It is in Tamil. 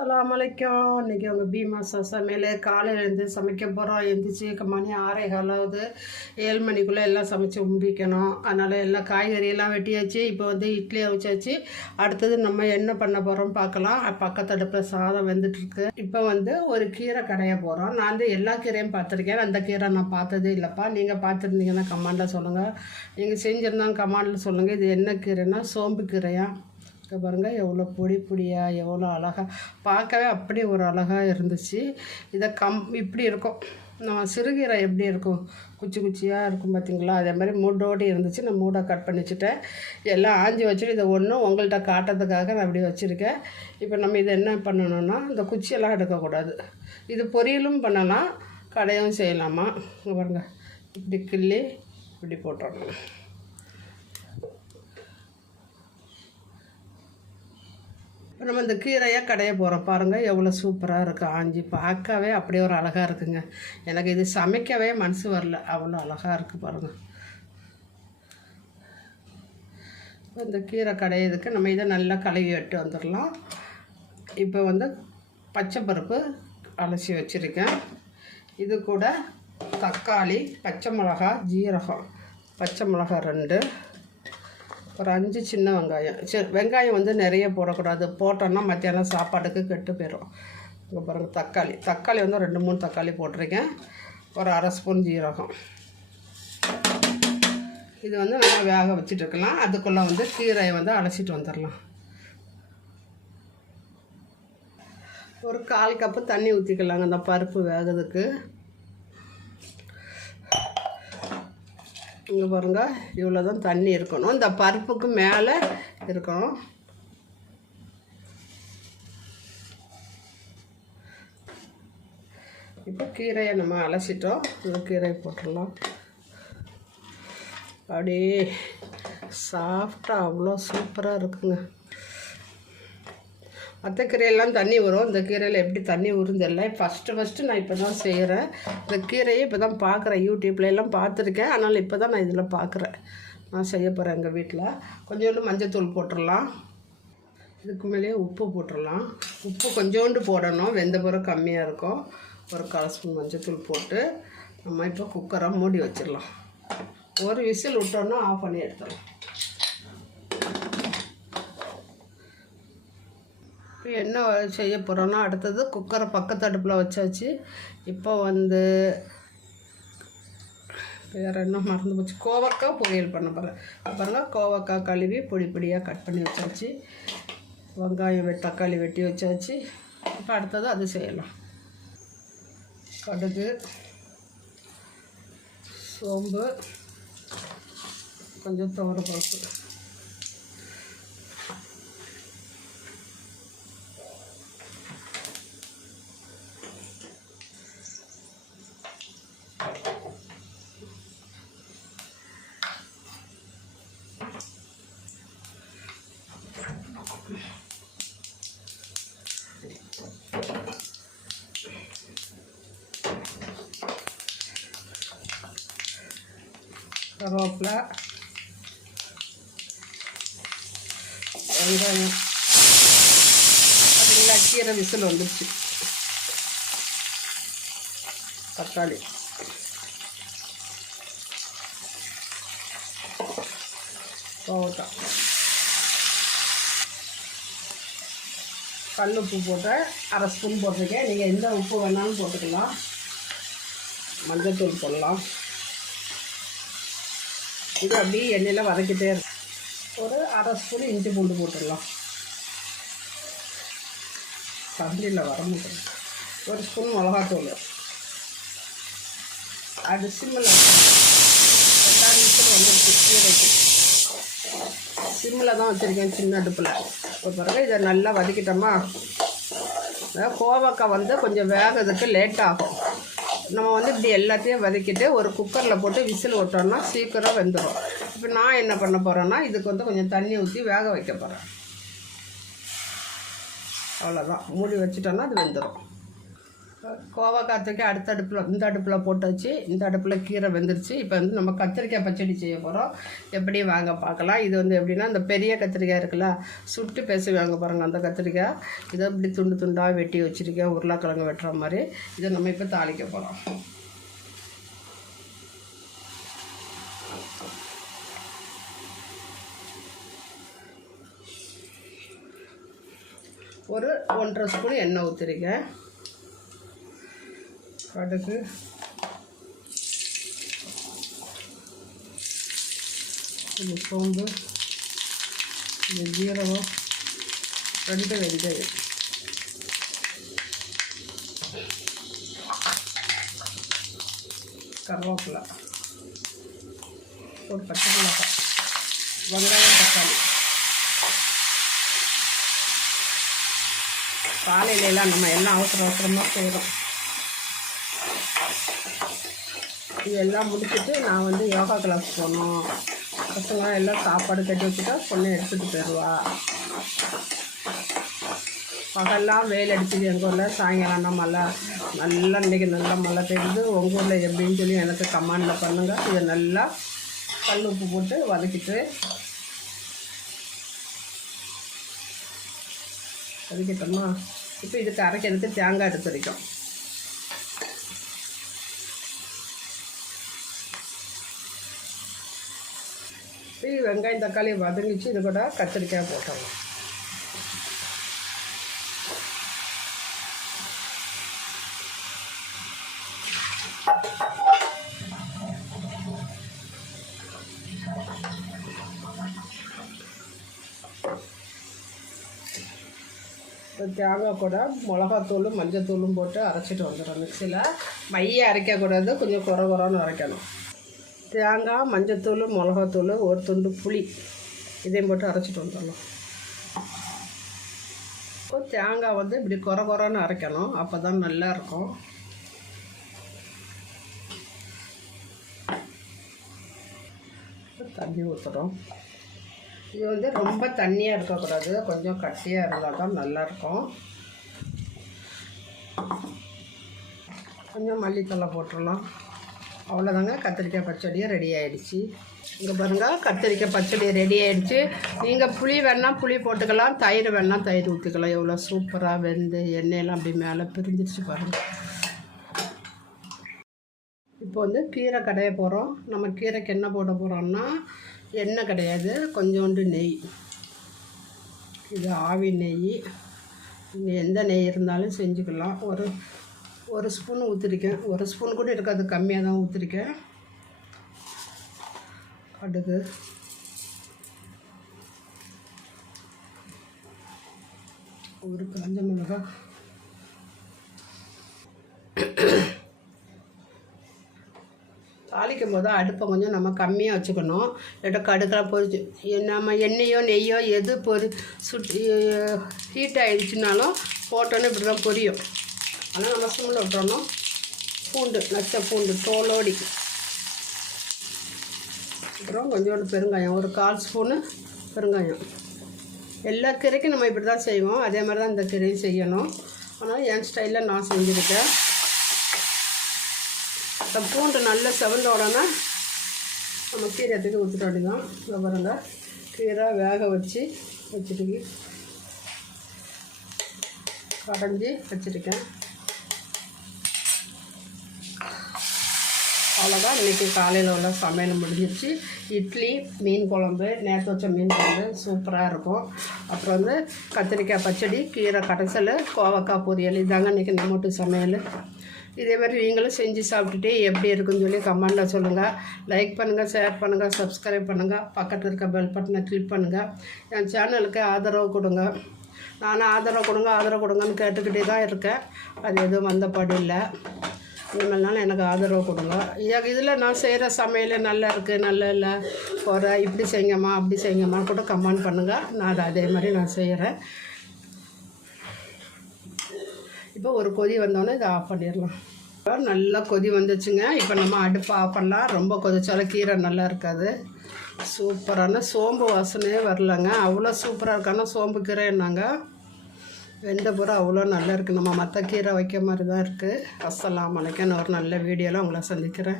அஸ்ஸலாமு அலைக்கும். இன்றைக்கி அவங்க பீமாசா சமையல். காலையில் எழுந்து சமைக்க போகிறோம் எழுந்திரிச்சி மணி ஆறே காலாவது ஏழு மணிக்குள்ளே எல்லாம் சமைச்சு முடிக்கணும். அதனால் எல்லாம் காய்கறியெல்லாம் வெட்டியாச்சு. இப்போ வந்து இட்லி அவிச்சாச்சு. அடுத்தது நம்ம என்ன பண்ண போகிறோம் பார்க்கலாம் பக்கத்து அடுப்பில் சாதம் வெந்துட்டுருக்கு. இப்போ வந்து ஒரு கீரை கடைய போகிறோம் நான் வந்து எல்லா கீரையும் பார்த்துருக்கேன். அந்த கீரை நான் பார்த்ததே இல்லைப்பா. நீங்கள் பார்த்துருந்தீங்கன்னா கமாண்டில் சொல்லுங்கள் நீங்கள் செஞ்சுருந்தாங்க கமாண்டில் சொல்லுங்கள் இது என்ன கீரைன்னா? சோம்பு கீரையா? இங்கே பாருங்கள் எவ்வளோ பொடி பொடியாக எவ்வளோ அழகாக பார்க்கவே அப்படி ஒரு அழகாக இருந்துச்சு. இதை கம் இப்படி இருக்கும். நம்ம சிறுகீரை எப்படி இருக்கும்? குச்சி குச்சியாக இருக்கும் பார்த்தீங்களா அதே மாதிரி மூடோடி இருந்துச்சு. நான் மூடை கட் பண்ணி வச்சுட்டேன். எல்லாம் ஆஞ்சி வச்சுட்டு இதை ஒன்றும் உங்கள்கிட்ட காட்டுறதுக்காக நான் அப்படி வச்சுருக்கேன். இப்போ நம்ம இதை என்ன பண்ணணும்னா இந்த குச்சியெல்லாம் எடுக்கக்கூடாது. இது பொரியலும் பண்ணலாம் கடையும் செய்யலாமா? பாருங்கள் இப்படி கிள்ளி இப்படி போட்டுடணும். நம்ம இந்த கீரையாக கடைய போகிறோம் பாருங்கள் எவ்வளோ சூப்பராக இருக்குது ஆஞ்சி பார்க்கவே அப்படியே ஒரு அழகாக இருக்குங்க. எனக்கு இது சமைக்கவே மனசு வரல. அவ்வளோ அழகாக இருக்குது பாருங்கள் இந்த கீரை கடையிறதுக்கு நம்ம இதை நல்லா கழுவி விட்டு வந்துடலாம். இப்போ வந்து பச்சை பருப்பு அலசி வச்சுருக்கேன். இது கூட தக்காளி பச்சை மிளகா ஜீரகம் பச்சை மிளகா ரெண்டு ஒரு அஞ்சு சின்ன வெங்காயம். சரி வெங்காயம் வந்து நிறைய போடக்கூடாது. போட்டோன்னா மத்தியானம் சாப்பாட்டுக்கு கெட்டு போயிடும் இங்கே பாருங்கள் தக்காளி. தக்காளி வந்து ரெண்டு மூணு தக்காளி போட்டிருக்கேன். ஒரு அரை ஸ்பூன் ஜீரகம். இது வந்து நல்லா வேக வச்சுட்டு இருக்கலாம் அதுக்குள்ளே வந்து கீரையை வந்து அலசிட்டு வந்துடலாம். ஒரு கால் கப்பு தண்ணி ஊற்றிக்கலாங்க அந்த பருப்பு வேகிறதுக்கு. இங்கே பாருங்கள் இவ்வளோ தான் தண்ணி இருக்கணும். இந்த பருப்புக்கு மேலே இருக்கணும். இப்போ கீரையை நம்ம அலசிட்டோம். இந்த கீரையை போட்டுடலாம். அப்படியே சாஃப்டாக அவ்வளோ சூப்பராக இருக்குங்க. மற்ற கீரையெல்லாம் தண்ணி வரும். இந்த கீரையில் எப்படி தண்ணி உருந்தல்ல ஃபஸ்ட்டு ஃபஸ்ட்டு நான் இப்போ தான் செய்கிறேன் இந்த கீரையை இப்போ தான் பார்க்குறேன் யூடியூப்லலாம் பார்த்துருக்கேன். ஆனால் இப்போ தான் நான் இதில் பார்க்குறேன் நான் செய்ய போகிறேன் எங்கள் வீட்டில் கொஞ்சோண்டு மஞ்சத்தூள் போட்டுடலாம் இதுக்கு மேலேயே உப்பு போட்டுடலாம் உப்பு கொஞ்சோண்டு போடணும். வெந்த பிறகு கம்மியாக இருக்கும். ஒரு கால் ஸ்பூன் மஞ்சத்தூள் போட்டு நம்ம இப்போ குக்கரை மூடி வச்சிடலாம். ஒரு விசில் விட்டோன்னா ஆஃப் பண்ணி எடுத்துடலாம். இப்போ என்ன செய்ய போகிறோன்னா அடுத்தது குக்கரை பக்கத்து அடுப்பில் வச்சாச்சு. இப்போ வந்து வேறு என்ன மறந்து போச்சு? கோவக்காய் பொரியல் பண்ண போகிறேன் பாருங்கள் கோவக்காய் கழுவி பொடி பொடியாக கட் பண்ணி வச்சாச்சு. வெங்காயம் வெ தக்காளி வெட்டி வச்சாச்சு. இப்போ அடுத்தது அது செய்யலாம். கடுகு சோம்பு கொஞ்சம் துவரப்பருப்பு. கருவேப்பிலை வெங்காயம். பார்த்தீங்களா கீரை விசில் வந்துடுச்சு தக்காளி. கோவக்காய் கல் உப்பு போட்டு அரை ஸ்பூன் போட்டிருக்கேன். நீங்கள் எந்த உப்பு வேணாலும் போட்டுக்கலாம். மஞ்சத்தூள் போடலாம். இது அப்படியே எண்ணெயில் வதக்கிட்டே இருக்கும். ஒரு அரை ஸ்பூன் இஞ்சி பூண்டு போட்டுடலாம். தண்ணியில் வர முடியும் ஒரு ஸ்பூன் மிளகாத்தூள். அது சிம்மில் ரெண்டாறு நிமிஷம் வந்துருச்சு கீரைக்கு சிம்மில் தான் வச்சுருக்கேன் சின்ன அடுப்பில். ஒரு பிறகு இதை நல்லா வதக்கிட்டோமா? கோவக்காய் வந்து கொஞ்சம் வேகிறதுக்கு லேட் ஆகும். நம்ம வந்து இப்படி எல்லாத்தையும் வதக்கிட்டு ஒரு குக்கரில் போட்டு விசில் விட்டோம்னா சீக்கிரம் வெந்துடும் இப்போ நான் என்ன பண்ண போகிறேன்னா இதுக்கு வந்து கொஞ்சம் தண்ணி ஊற்றி வேக வைக்க போகிறேன் அவ்வளோதான் மூடி வச்சிட்டோன்னா அது வெந்துடும் கோவக்காய் தூக்கி அடுத்த அடுப்பில் இந்த அடுப்பில் போட்டு வச்சு இந்த அடுப்பில் கீரை வெந்துருச்சு. இப்போ வந்து நம்ம கத்திரிக்காய் பச்சடி செய்ய போகிறோம் எப்படி வாங்க பார்க்கலாம். இது வந்து எப்படின்னா இந்த பெரிய கத்திரிக்காய் இருக்குல்ல சுட்டு பேசி வாங்க பாருங்கள் அந்த கத்திரிக்காய். இதை இப்படி துண்டு துண்டாக வெட்டி வச்சுருக்கேன். உருளைக்கிழங்கு வெட்டுற மாதிரி. இதை நம்ம இப்போ தாளிக்க போகிறோம் ஒரு ஒன்றரை ஸ்பூன் எண்ணெய் ஊற்றிருக்கேன் கடுகு. இது சோம்பு. இது ஜீரகம். ரெண்டு வெந்தயம். கருவேப்பிலை. ஒரு பச்சை மிளகாய். வெங்காயம் தக்காளி. காலையிலலாம் நம்ம எல்லாம் அவசர அவசரமாக செய்கிறோம் இதெல்லாம் முடிச்சுட்டு நான் வந்து யோகா கிளாஸ் போகணும். பசங்க எல்லாம் சாப்பாடு கட்டி வச்சுட்டா பொண்ணை எடுத்துகிட்டு போயிடுவா. பகல்லாம் வெயில் அடிச்சுது. எங்கள் ஊரில் சாயங்காலம் மழை. நல்லா இன்றைக்கி நல்லா மழை பெய்யுது. உங்கள் ஊரில் எப்படின்னு சொல்லி எனக்கு கமாண்டில் பண்ணுங்கள் இதை நல்லா கல் உப்பு போட்டு வதக்கிட்டு வதக்கிட்டோமா? இப்போ இதுக்கு அரைக்கிறதுக்கு தேங்காய் எடுத்து வரைக்கும் வெங்காயம் தக்காளி வதங்கிச்சு. இது கூட கத்திரிக்காய் போட்டோம். தேங்காய் கூட மிளகாத்தூளும் மஞ்சத்தூளும் போட்டு அரைச்சிட்டு வந்துடும் மிக்சியில் மைய அரைக்கக்கூடாது. கொஞ்சம் குறை குறைன்னு அரைக்கணும். தேங்காய் மஞ்சத்தூள் மிளகாத்தூள் ஒரு துண்டு புளி. இதையும் போட்டு அரைச்சிட்டு வந்துடலாம். இப்போ தேங்காய் வந்து இப்படி குறை குறைன்னு அரைக்கணும். அப்போ தான் நல்லா இருக்கும். தண்ணி ஊற்றுறோம் இது வந்து ரொம்ப தண்ணியாக இருக்கக்கூடாது. கொஞ்சம் கட்டியாக இருந்தால் தான் நல்லாயிருக்கும் கொஞ்சம் மல்லித்தலை போட்டுடலாம். அவ்வளோதாங்க கத்திரிக்காய் பச்சடியும் ரெடி ஆகிடுச்சு இங்கே பாருங்கள் கத்திரிக்காய் பச்சடி ரெடி ஆகிடுச்சு நீங்கள் புளி வேணால் புளி போட்டுக்கலாம். தயிர் வேணால் தயிர் ஊற்றிக்கலாம் எவ்வளோ சூப்பராக வெந்து எண்ணெயெல்லாம் அப்படி மேலே பிரிஞ்சிருச்சு பாருங்கள் இப்போ வந்து கீரை கடைய போகிறோம் நம்ம கீரைக்கு என்ன போட போகிறோம்னா எண்ணெய் கிடையாது. கொஞ்சோண்டு நெய். இது ஆவி நெய். நீங்கள் எந்த நெய் இருந்தாலும் செஞ்சுக்கலாம். ஒரு ஒரு ஸ்பூன் ஊற்றிருக்கேன் ஒரு ஸ்பூன் கூட இருக்காது கம்மியாக தான் ஊற்றிருக்கேன் கடுகு ஒரு காஞ்ச மிளகாய் தாளிக்கும் போது அடுப்பை கொஞ்சம் நம்ம கம்மியாக வச்சுக்கணும். இல்லாட்டா கடுக்கெல்லாம் பொறிச்சு நம்ம எண்ணெயோ நெய்யோ எது பொரி சுட்டி ஹீட் ஆகிடுச்சுனாலும் போட்டோன்னே இப்படி தான் பொரியும். ஆனால் நம்ம சிம்மில் விட்டுறணும். பூண்டு நச்ச பூண்டு தோலோடி. அப்புறம் கொஞ்சோண்டு பெருங்காயம் ஒரு கால் ஸ்பூனு பெருங்காயம். எல்லா கீரைக்கும் நம்ம இப்படி தான் செய்வோம். அதே மாதிரி தான் இந்த கீரையும் செய்யணும். ஆனால் என் ஸ்டைலில் நான் செஞ்சுருக்கேன். அந்த பூண்டு நல்லா செவந்த உடனே நம்ம கீரை எடுத்து ஊற்றிட்டு அப்படிதான் இதை பாருங்க. கீரை வேக வச்சு வச்சுட்டு கடைஞ்சி வச்சுருக்கேன். அவ்வளோதான் இன்றைக்கி காலையில் உள்ள சமையல் முடிஞ்சிருச்சு. இட்லி மீன் குழம்பு நேற்று வச்ச மீன் குழம்பு சூப்பராக இருக்கும். அப்புறம் வந்து கத்திரிக்காய் பச்சடி கீரை கடைசல் கோவக்காய் பொரியல். இதாங்க இன்றைக்கி நம்மட்டு சமையல். இதே மாதிரி நீங்களும் செஞ்சு சாப்பிட்டுட்டு எப்படி இருக்குன்னு சொல்லி கமெண்டில் சொல்லுங்கள் லைக் பண்ணுங்கள் ஷேர் பண்ணுங்கள் சப்ஸ்கிரைப் பண்ணுங்கள் பக்கத்தில் இருக்க பெல் பட்டனை கிளிக் பண்ணுங்கள் என் சேனலுக்கு ஆதரவு கொடுங்க. நானும் ஆதரவு கொடுங்க ஆதரவு கொடுங்கன்னு கேட்டுக்கிட்டே தான் இருக்கேன். அது எதுவும் வந்தபாடு இல்லை. இனிமேல்னாலும் எனக்கு ஆதரவு கொடுங்க. இதில் நான் செய்கிற சமையல் நல்லா இருக்குது நல்லா இல்லை. குறை இப்படி செய்யுங்கம்மா அப்படி செய்யுங்கம்மா கூட கமெண்ட் பண்ணுங்கள் நான் அதை அதே மாதிரி நான் செய்கிறேன். இப்போ ஒரு கொதி வந்தோடனே இதை ஆஃப் பண்ணிடலாம். இப்போ நல்லா கொதி வந்துச்சுங்க. இப்போ நம்ம அடுப்பு ஆஃப் பண்ணலாம். ரொம்ப கொதிச்சாலும் கீரை நல்லா இருக்காது. சூப்பரான சோம்பு வாசனையே வரலங்க. அவ்வளோ சூப்பராக இருக்கான சோம்பு கீரை என்னங்க வெந்த பூரா அவ்வளோ நல்லா இருக்குது நம்ம மற்ற கீரை வைக்க மாதிரி தான் இருக்குது அஸ்ஸலாமு அலைக்கும். ஒரு நல்ல வீடியோவில் உங்களை சந்திக்கிறேன்.